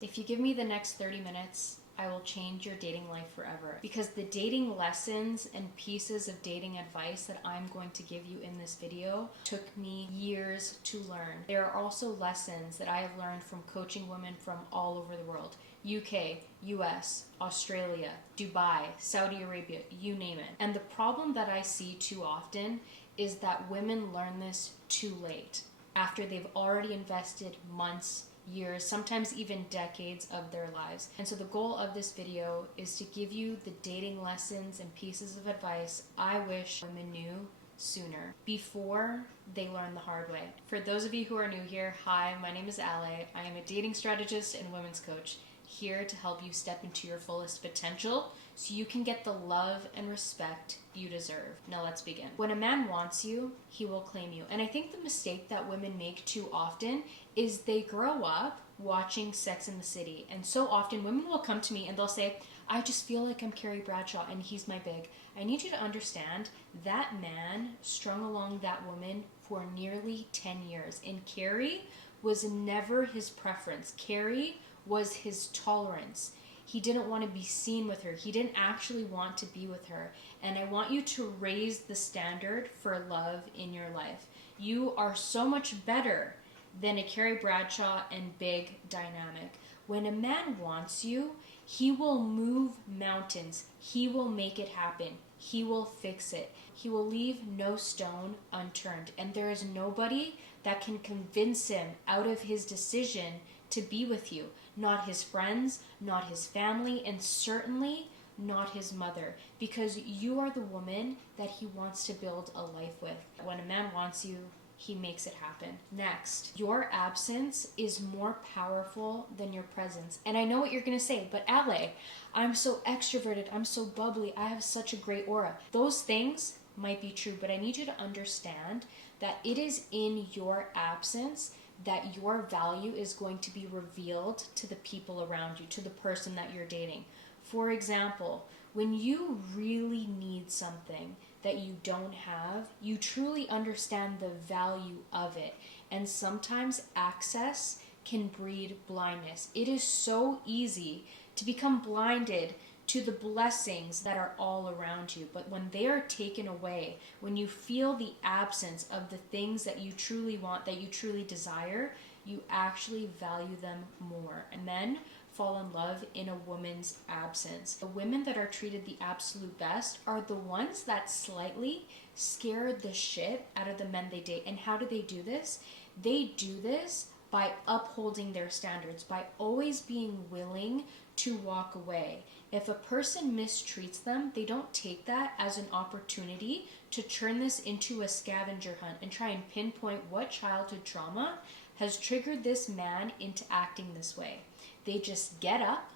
If you give me the next 30 minutes, I will change your dating life forever. Because the dating lessons and pieces of dating advice that I'm going to give you in this video took me years to learn. There are also lessons that I have learned from coaching women from all over the world. UK, US, Australia, Dubai, Saudi Arabia, you name it. And the problem that I see too often is that women learn this too late, after they've already invested months, years, sometimes even decades of their lives. And so the goal of this video is to give you the dating lessons and pieces of advice I wish women knew sooner, before they learn the hard way. For those of you who are new here, hi, my name is Ale. I am a dating strategist and women's coach, here to help you step into your fullest potential so you can get the love and respect you deserve. Now let's begin. When a man wants you, he will claim you. And I think the mistake that women make too often is they grow up watching Sex and the City. And so often women will come to me and they'll say, I just feel like I'm Carrie Bradshaw and he's my big. I need you to understand that man strung along that woman for nearly 10 years. And Carrie was never his preference. Carrie was his tolerance. He didn't want to be seen with her. He didn't actually want to be with her. And I want you to raise the standard for love in your life. You are so much better than a Carrie Bradshaw and big dynamic. When a man wants you, he will move mountains. He will make it happen. He will fix it. He will leave no stone unturned. And there is nobody that can convince him out of his decision to be with you. Not his friends, not his family, and certainly not his mother, because you are the woman that he wants to build a life with. When a man wants you, he makes it happen. Next, your absence is more powerful than your presence. And I know what you're gonna say, but Ale, I'm so extroverted, I'm so bubbly, I have such a great aura. Those things might be true, but I need you to understand that it is in your absence that your value is going to be revealed to the people around you, to the person that you're dating. For example, when you really need something that you don't have, you truly understand the value of it. And sometimes access can breed blindness. It is so easy to become blinded to the blessings that are all around you. But when they are taken away, when you feel the absence of the things that you truly want, that you truly desire, you actually value them more. And men fall in love in a woman's absence. The women that are treated the absolute best are the ones that slightly scare the shit out of the men they date. And how do they do this? They do this by upholding their standards, by always being willing to walk away. If a person mistreats them, they don't take that as an opportunity to turn this into a scavenger hunt and try and pinpoint what childhood trauma has triggered this man into acting this way. They just get up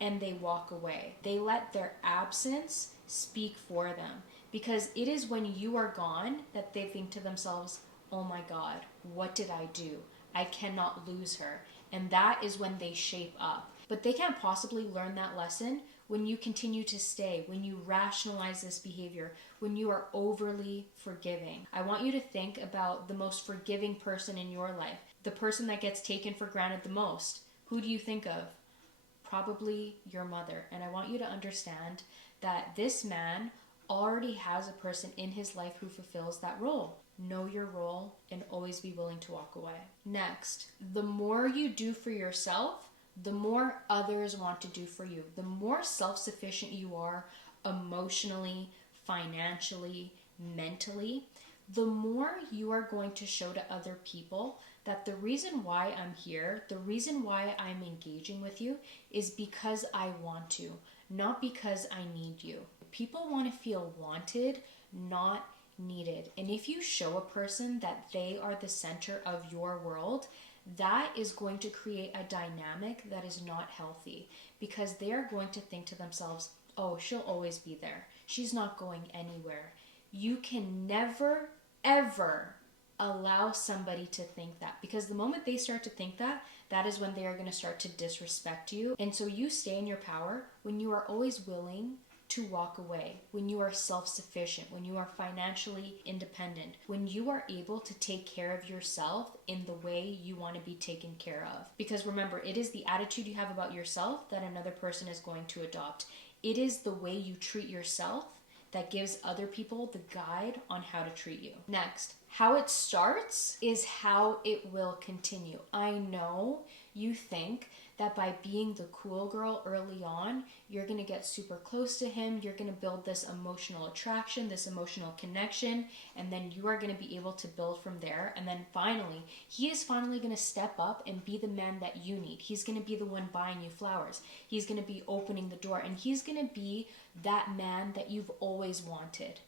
and they walk away. They let their absence speak for them, because it is when you are gone that they think to themselves, oh my God, what did I do? I cannot lose her. And that is when they shape up. But they can't possibly learn that lesson when you continue to stay, when you rationalize this behavior, when you are overly forgiving. I want you to think about the most forgiving person in your life, the person that gets taken for granted the most. Who do you think of? Probably your mother. And I want you to understand that this man already has a person in his life who fulfills that role. Know your role and always be willing to walk away. Next, the more you do for yourself, the more others want to do for you. The more self-sufficient you are emotionally, financially, mentally, the more you are going to show to other people that the reason why I'm here, the reason why I'm engaging with you is because I want to, not because I need you. People want to feel wanted, not needed. And if you show a person that they are the center of your world, that is going to create a dynamic that is not healthy, because they are going to think to themselves, oh, she'll always be there. She's not going anywhere. You can never, ever allow somebody to think that, because the moment they start to think that, that is when they are going to start to disrespect you. And so you stay in your power when you are always willing to walk away, when you are self-sufficient, when you are financially independent, when you are able to take care of yourself in the way you want to be taken care of. Because remember, it is the attitude you have about yourself that another person is going to adopt. It is the way you treat yourself that gives other people the guide on how to treat you. Next, how it starts is how it will continue. I know you think that by being the cool girl early on, you're going to get super close to him, you're going to build this emotional attraction, this emotional connection, and then you are going to be able to build from there. And then finally, he is finally going to step up and be the man that you need. He's going to be the one buying you flowers. He's going to be opening the door, and he's going to be that man that you've always wanted.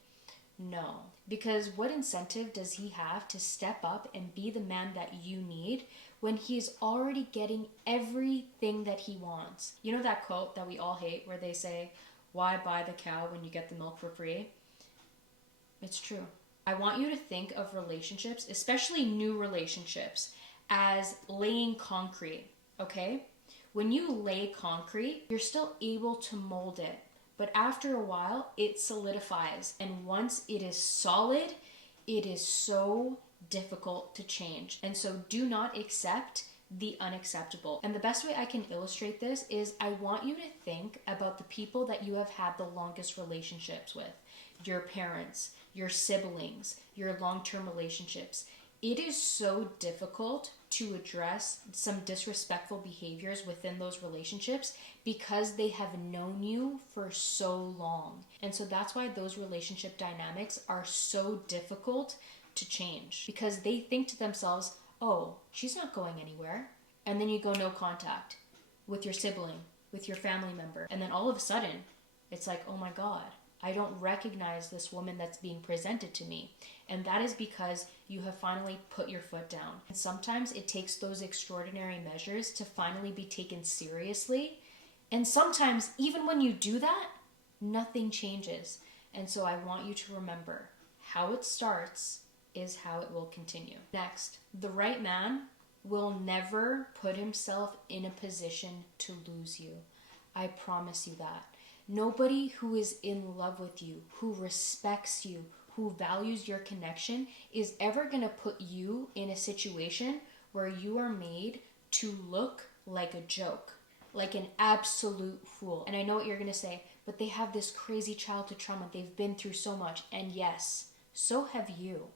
No, because what incentive does he have to step up and be the man that you need when he's already getting everything that he wants? You know that quote that we all hate where they say, "Why buy the cow when you get the milk for free?" It's true. I want you to think of relationships, especially new relationships, as laying concrete, okay? When you lay concrete, you're still able to mold it. But after a while, it solidifies. And once it is solid, it is so difficult to change. And so do not accept the unacceptable. And the best way I can illustrate this is I want you to think about the people that you have had the longest relationships with. Your parents, your siblings, your long-term relationships. It is so difficult to address some disrespectful behaviors within those relationships because they have known you for so long. And so that's why those relationship dynamics are so difficult to change, because they think to themselves, oh, she's not going anywhere. And then you go no contact with your sibling, with your family member. And then all of a sudden, it's like, oh my God, I don't recognize this woman that's being presented to me. And that is because you have finally put your foot down. And sometimes it takes those extraordinary measures to finally be taken seriously. And sometimes even when you do that, nothing changes. And so I want you to remember, how it starts is how it will continue. Next, the right man will never put himself in a position to lose you. I promise you that. Nobody who is in love with you, who respects you, who values your connection is ever going to put you in a situation where you are made to look like a joke, like an absolute fool. And I know what you're going to say, but they have this crazy childhood trauma. They've been through so much. And yes, so have you.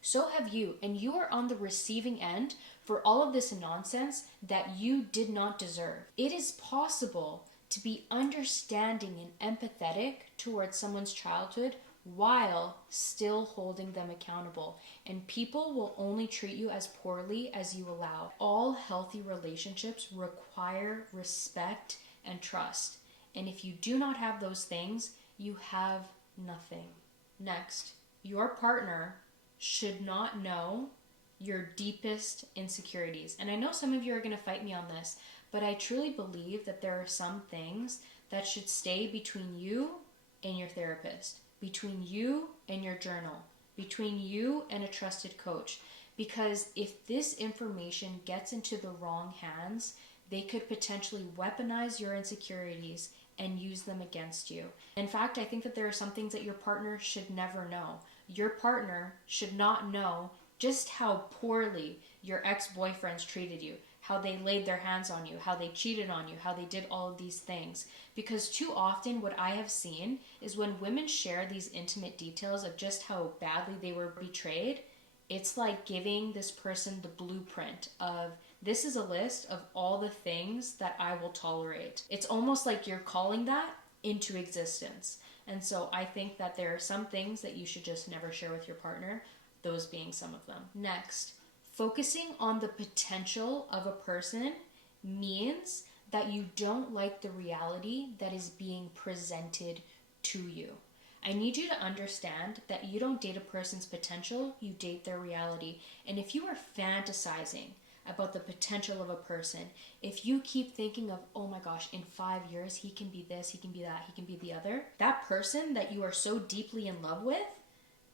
So have you. And you are on the receiving end for all of this nonsense that you did not deserve. It is possible to be understanding and empathetic towards someone's childhood while still holding them accountable. And people will only treat you as poorly as you allow. All healthy relationships require respect and trust. And if you do not have those things, you have nothing. Next, your partner should not know your deepest insecurities. And I know some of you are going to fight me on this, but I truly believe that there are some things that should stay between you and your therapist, between you and your journal, between you and a trusted coach. Because if this information gets into the wrong hands, they could potentially weaponize your insecurities and use them against you. In fact, I think that there are some things that your partner should never know. Your partner should not know just how poorly your ex-boyfriends treated you, how they laid their hands on you, how they cheated on you, how they did all of these things. Because too often what I have seen is when women share these intimate details of just how badly they were betrayed, it's like giving this person the blueprint of, this is a list of all the things that I will tolerate. It's almost like you're calling that into existence. And so I think that there are some things that you should just never share with your partner, those being some of them. Next, focusing on the potential of a person means that you don't like the reality that is being presented to you. I need you to understand that you don't date a person's potential, you date their reality. And if you are fantasizing about the potential of a person, if you keep thinking of, oh my gosh, in 5 years, he can be this, he can be that, he can be the other, that person that you are so deeply in love with,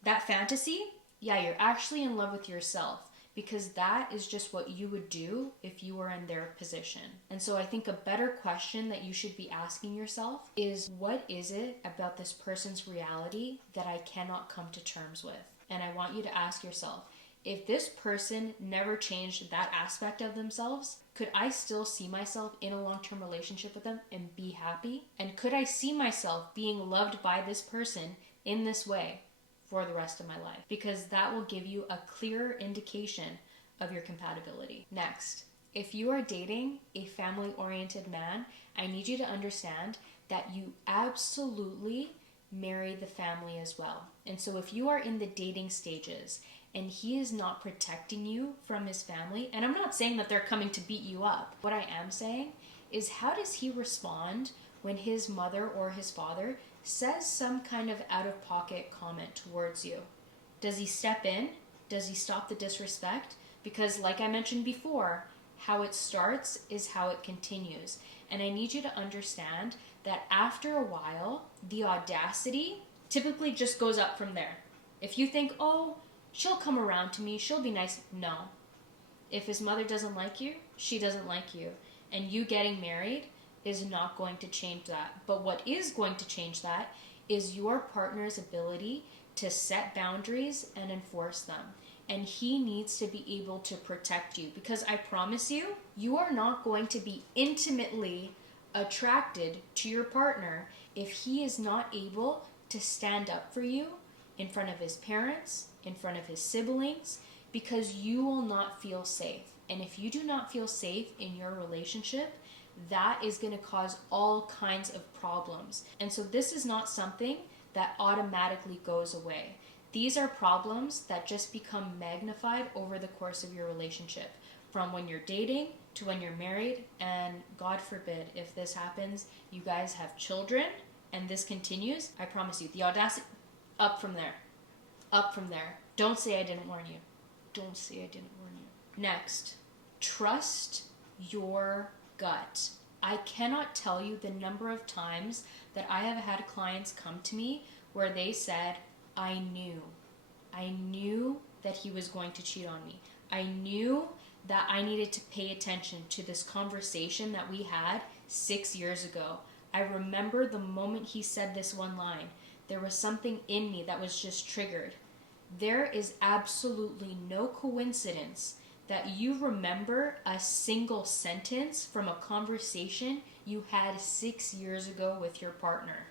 that fantasy, yeah, you're actually in love with yourself, because that is just what you would do if you were in their position. And so I think a better question that you should be asking yourself is, what is it about this person's reality that I cannot come to terms with? And I want you to ask yourself, if this person never changed that aspect of themselves, could I still see myself in a long-term relationship with them and be happy? And could I see myself being loved by this person in this way for the rest of my life? Because that will give you a clear indication of your compatibility. Next, if you are dating a family-oriented man, I need you to understand that you absolutely marry the family as well. And so if you are in the dating stages and he is not protecting you from his family, and I'm not saying that they're coming to beat you up. What I am saying is, how does he respond when his mother or his father says some kind of out-of-pocket comment towards you? Does he step in? Does he stop the disrespect? Because like I mentioned before, how it starts is how it continues. And I need you to understand that after a while, the audacity typically just goes up from there. If you think, oh, she'll come around to me, she'll be nice. No. If his mother doesn't like you, she doesn't like you. And you getting married is not going to change that. But what is going to change that is your partner's ability to set boundaries and enforce them. And he needs to be able to protect you, because I promise you, you are not going to be intimately attracted to your partner if he is not able to stand up for you in front of his parents, in front of his siblings, because you will not feel safe. And if you do not feel safe in your relationship, that is going to cause all kinds of problems. And so this is not something that automatically goes away. These are problems that just become magnified over the course of your relationship, from when you're dating to when you're married. And God forbid, if this happens, you guys have children and this continues, I promise you, the audacity, up from there. Up from there. Don't say I didn't warn you. Don't say I didn't warn you. Next, trust your gut. I cannot tell you the number of times that I have had clients come to me where they said, I knew that he was going to cheat on me. I knew that I needed to pay attention to this conversation that we had 6 years ago. I remember the moment he said this one line. There was something in me that was just triggered. There is absolutely no coincidence that you remember a single sentence from a conversation you had 6 years ago with your partner.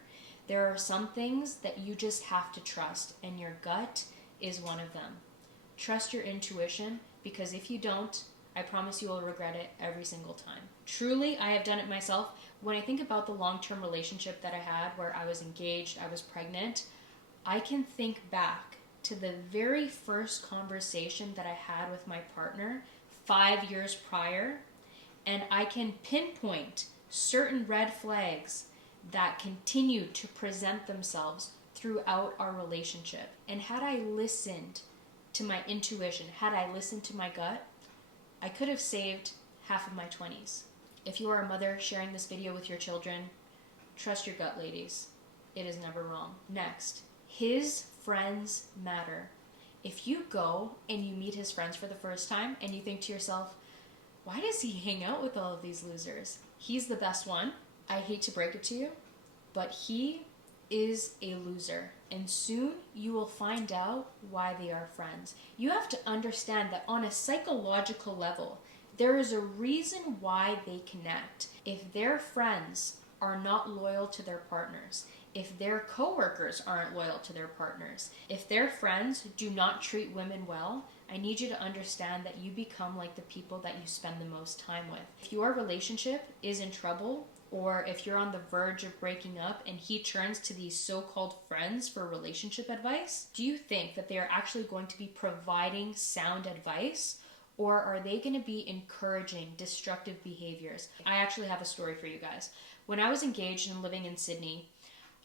There are some things that you just have to trust, and your gut is one of them. Trust your intuition, because if you don't, I promise you will regret it every single time. Truly, I have done it myself. When I think about the long-term relationship that I had where I was engaged, I was pregnant, I can think back to the very first conversation that I had with my partner 5 years prior, and I can pinpoint certain red flags that continue to present themselves throughout our relationship. And had I listened to my intuition, had I listened to my gut, I could have saved half of my 20s. If you are a mother sharing this video with your children, trust your gut, ladies. It is never wrong. Next, his friends matter. If you go and you meet his friends for the first time and you think to yourself, why does he hang out with all of these losers? He's the best one. I hate to break it to you, but he is a loser. And soon you will find out why they are friends. You have to understand that on a psychological level, there is a reason why they connect. If their friends are not loyal to their partners, if their coworkers aren't loyal to their partners, if their friends do not treat women well, I need you to understand that you become like the people that you spend the most time with. If your relationship is in trouble, or if you're on the verge of breaking up and he turns to these so-called friends for relationship advice, do you think that they are actually going to be providing sound advice, or are they going to be encouraging destructive behaviors? I actually have a story for you guys. When I was engaged and living in Sydney,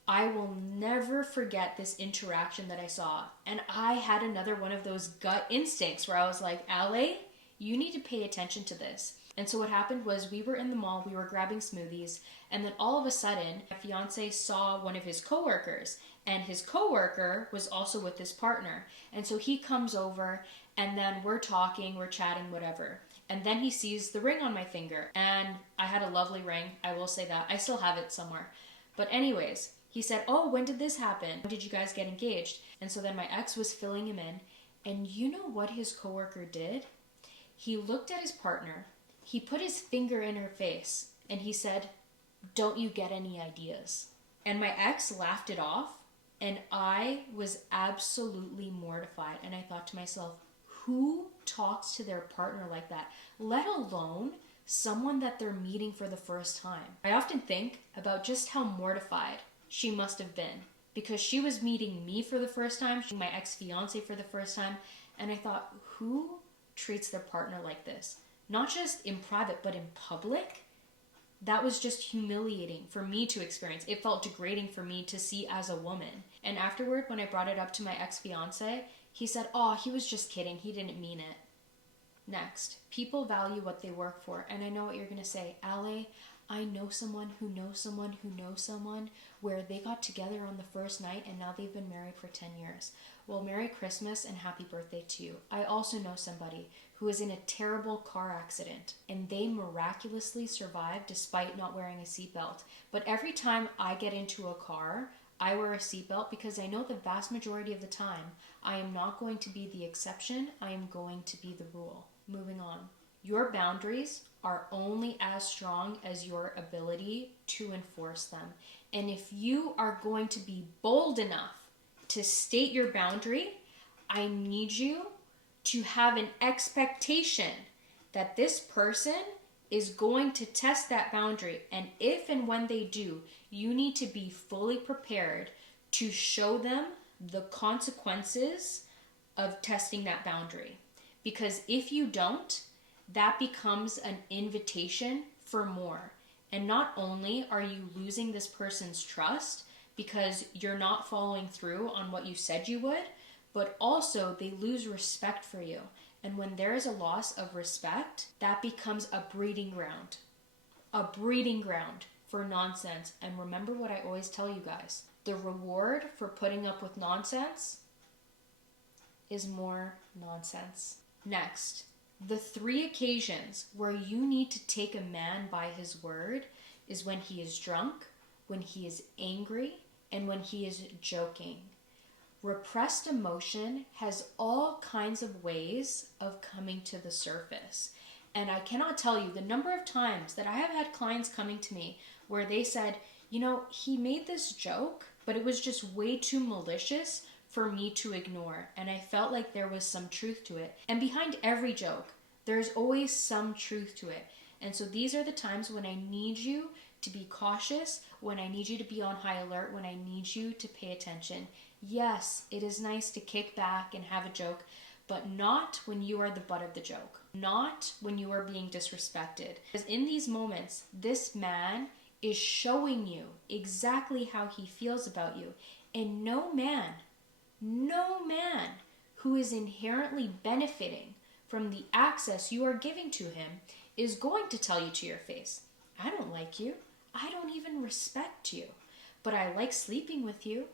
I will never forget this interaction that I saw. And I had another one of those gut instincts where I was like, Ale, you need to pay attention to this. And so what happened was we were in the mall, we were grabbing smoothies, and then all of a sudden, my fiance saw one of his coworkers, and his coworker was also with his partner. And so he comes over, and then we're talking, we're chatting, whatever. And then he sees the ring on my finger, and I had a lovely ring, I will say that. I still have it somewhere. But anyways, he said, oh, when did this happen? When did you guys get engaged? And so then my ex was filling him in, and you know what his coworker did? He looked at his partner, he put his finger in her face, and he said, don't you get any ideas? And my ex laughed it off, and I was absolutely mortified. And I thought to myself, who talks to their partner like that, let alone someone that they're meeting for the first time? I often think about just how mortified she must have been, because she was meeting me for the first time, my ex-fiance for the first time, and I thought, who treats their partner like this? Not just in private, but in public? That was just humiliating for me to experience. It felt degrading for me to see as a woman. And afterward, when I brought it up to my ex-fiance, he said, oh, he was just kidding. He didn't mean it. Next, people value what they work for. And I know what you're going to say. Ale, I know someone who knows someone who knows someone where they got together on the first night and now they've been married for 10 years. Well, Merry Christmas and happy birthday to you. I also know somebody who was in a terrible car accident and they miraculously survived despite not wearing a seatbelt. But every time I get into a car, I wear a seatbelt because I know the vast majority of the time I am not going to be the exception, I am going to be the rule. Moving on. Your boundaries are only as strong as your ability to enforce them. And if you are going to be bold enough to state your boundary, I need you to have an expectation that this person is going to test that boundary. And if and when they do, you need to be fully prepared to show them the consequences of testing that boundary. Because if you don't, that becomes an invitation for more. And not only are you losing this person's trust because you're not following through on what you said you would, but also they lose respect for you. And when there is a loss of respect, that becomes a breeding ground. A breeding ground for nonsense. And remember what I always tell you guys. The reward for putting up with nonsense is more nonsense. Next, the 3 occasions where you need to take a man by his word is when he is drunk, when he is angry, and when he is joking. Repressed emotion has all kinds of ways of coming to the surface. And I cannot tell you the number of times that I have had clients coming to me where they said, you know, he made this joke, but it was just way too malicious for me to ignore. And I felt like there was some truth to it. And behind every joke, there's always some truth to it. And so these are the times when I need you to be cautious, when I need you to be on high alert, when I need you to pay attention. Yes, it is nice to kick back and have a joke, but not when you are the butt of the joke. Not when you are being disrespected. Because in these moments, this man is showing you exactly how he feels about you. And no man who is inherently benefiting from the access you are giving to him is going to tell you to your face, I don't like you. I don't even respect you. But I like sleeping with you.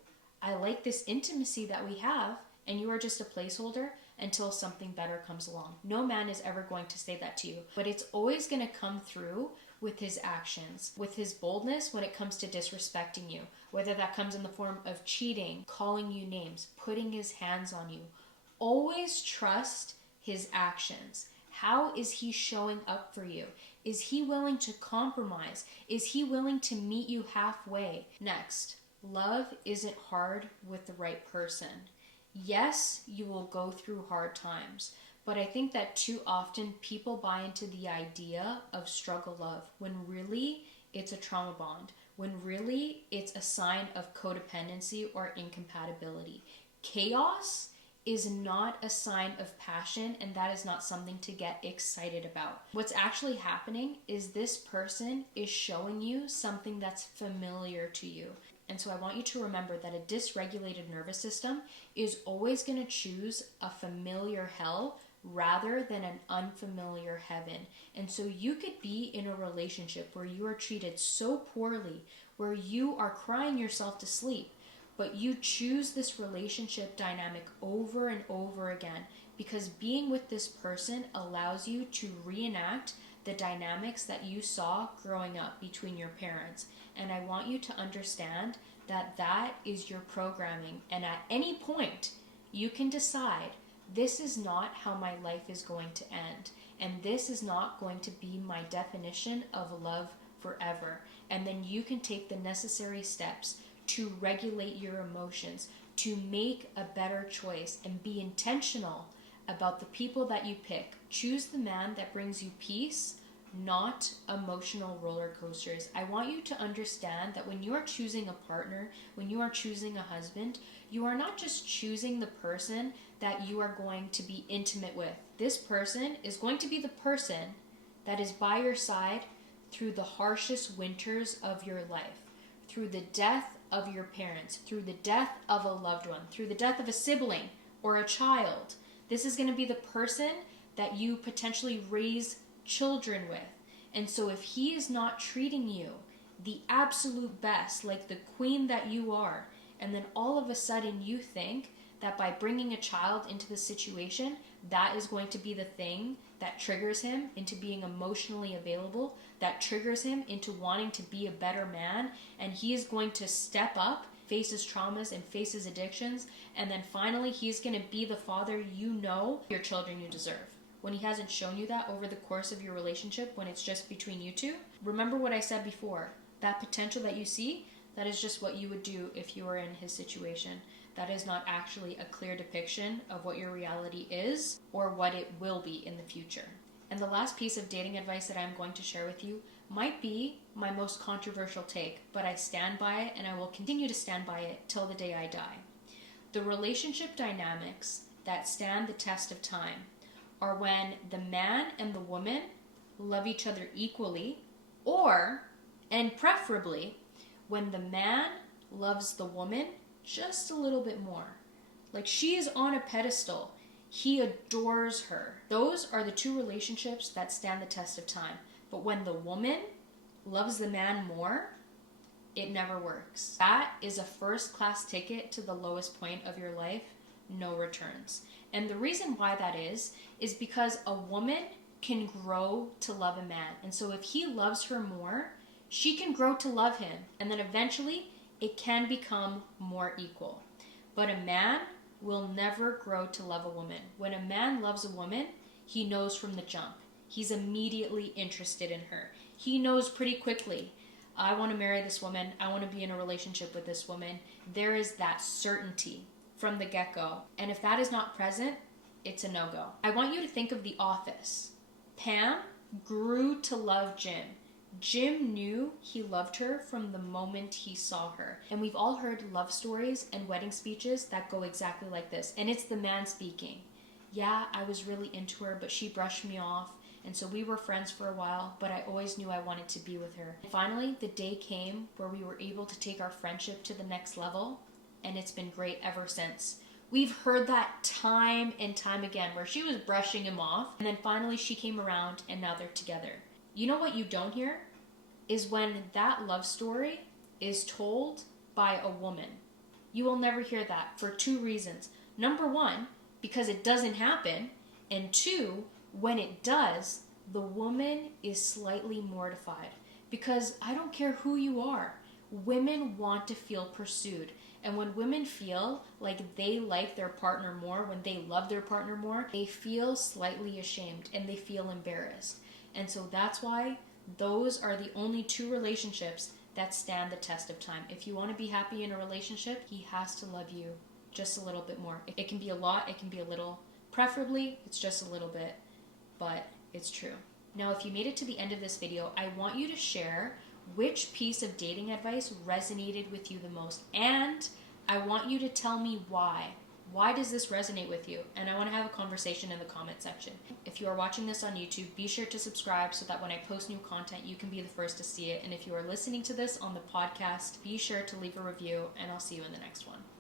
I like this intimacy that we have, and you are just a placeholder until something better comes along. No man is ever going to say that to you, but it's always going to come through with his actions, with his boldness when it comes to disrespecting you, whether that comes in the form of cheating, calling you names, putting his hands on you. Always trust his actions. How is he showing up for you? Is he willing to compromise? Is he willing to meet you halfway? Next, love isn't hard with the right person. Yes, you will go through hard times, but I think that too often people buy into the idea of struggle love when really it's a trauma bond, when really it's a sign of codependency or incompatibility. Chaos is not a sign of passion, and that is not something to get excited about. What's actually happening is this person is showing you something that's familiar to you. And so I want you to remember that a dysregulated nervous system is always going to choose a familiar hell rather than an unfamiliar heaven. And so you could be in a relationship where you are treated so poorly, where you are crying yourself to sleep, but you choose this relationship dynamic over and over again because being with this person allows you to reenact the dynamics that you saw growing up between your parents. And I want you to understand that that is your programming. And at any point, you can decide, this is not how my life is going to end. And this is not going to be my definition of love forever. And then you can take the necessary steps to regulate your emotions, to make a better choice and be intentional about the people that you pick. Choose the man that brings you peace, not emotional roller coasters. I want you to understand that when you are choosing a partner, when you are choosing a husband, you are not just choosing the person that you are going to be intimate with. This person is going to be the person that is by your side through the harshest winters of your life, through the death of your parents, through the death of a loved one, through the death of a sibling or a child. This is going to be the person that you potentially raise children with. And so if he is not treating you the absolute best, like the queen that you are, and then all of a sudden you think that by bringing a child into the situation, that is going to be the thing that triggers him into being emotionally available, that triggers him into wanting to be a better man, and he is going to step up, face his traumas and face his addictions, and then finally he's going to be the father you know your children you deserve. When he hasn't shown you that over the course of your relationship, when it's just between you two, remember what I said before. That potential that you see, that is just what you would do if you were in his situation. That is not actually a clear depiction of what your reality is or what it will be in the future. And the last piece of dating advice that I'm going to share with you might be my most controversial take, but I stand by it and I will continue to stand by it till the day I die. The relationship dynamics that stand the test of time are when the man and the woman love each other equally, or, and preferably, when the man loves the woman just a little bit more. Like she is on a pedestal. He adores her. Those are the two relationships that stand the test of time. But when the woman loves the man more, it never works. That is a first-class ticket to the lowest point of your life, no returns. And the reason why that is because a woman can grow to love a man. And so if he loves her more, she can grow to love him. And then eventually, it can become more equal. But a man will never grow to love a woman. When a man loves a woman, he knows from the jump. He's immediately interested in her. He knows pretty quickly, I want to marry this woman. I want to be in a relationship with this woman. There is that certainty from the get-go. And if that is not present, it's a no-go. I want you to think of The Office. Pam grew to love Jim. Jim knew he loved her from the moment he saw her. And we've all heard love stories and wedding speeches that go exactly like this. And it's the man speaking. Yeah, I was really into her, but she brushed me off. And so we were friends for a while, but I always knew I wanted to be with her. And finally, the day came where we were able to take our friendship to the next level. And it's been great ever since. We've heard that time and time again where she was brushing him off. And then finally she came around and now they're together. You know what you don't hear? Is when that love story is told by a woman. You will never hear that for two reasons. Number one, because it doesn't happen. And two, when it does, the woman is slightly mortified. Because I don't care who you are, women want to feel pursued. And when women feel like they like their partner more, when they love their partner more, they feel slightly ashamed and they feel embarrassed. And so that's why those are the only two relationships that stand the test of time. If you want to be happy in a relationship, he has to love you just a little bit more. It can be a lot, it can be a little. Preferably, it's just a little bit, but it's true. Now, if you made it to the end of this video, I want you to share which piece of dating advice resonated with you the most. And I want you to tell me why. Why does this resonate with you? And I want to have a conversation in the comment section. If you are watching this on YouTube, be sure to subscribe so that when I post new content, you can be the first to see it. And if you are listening to this on the podcast, be sure to leave a review, and I'll see you in the next one.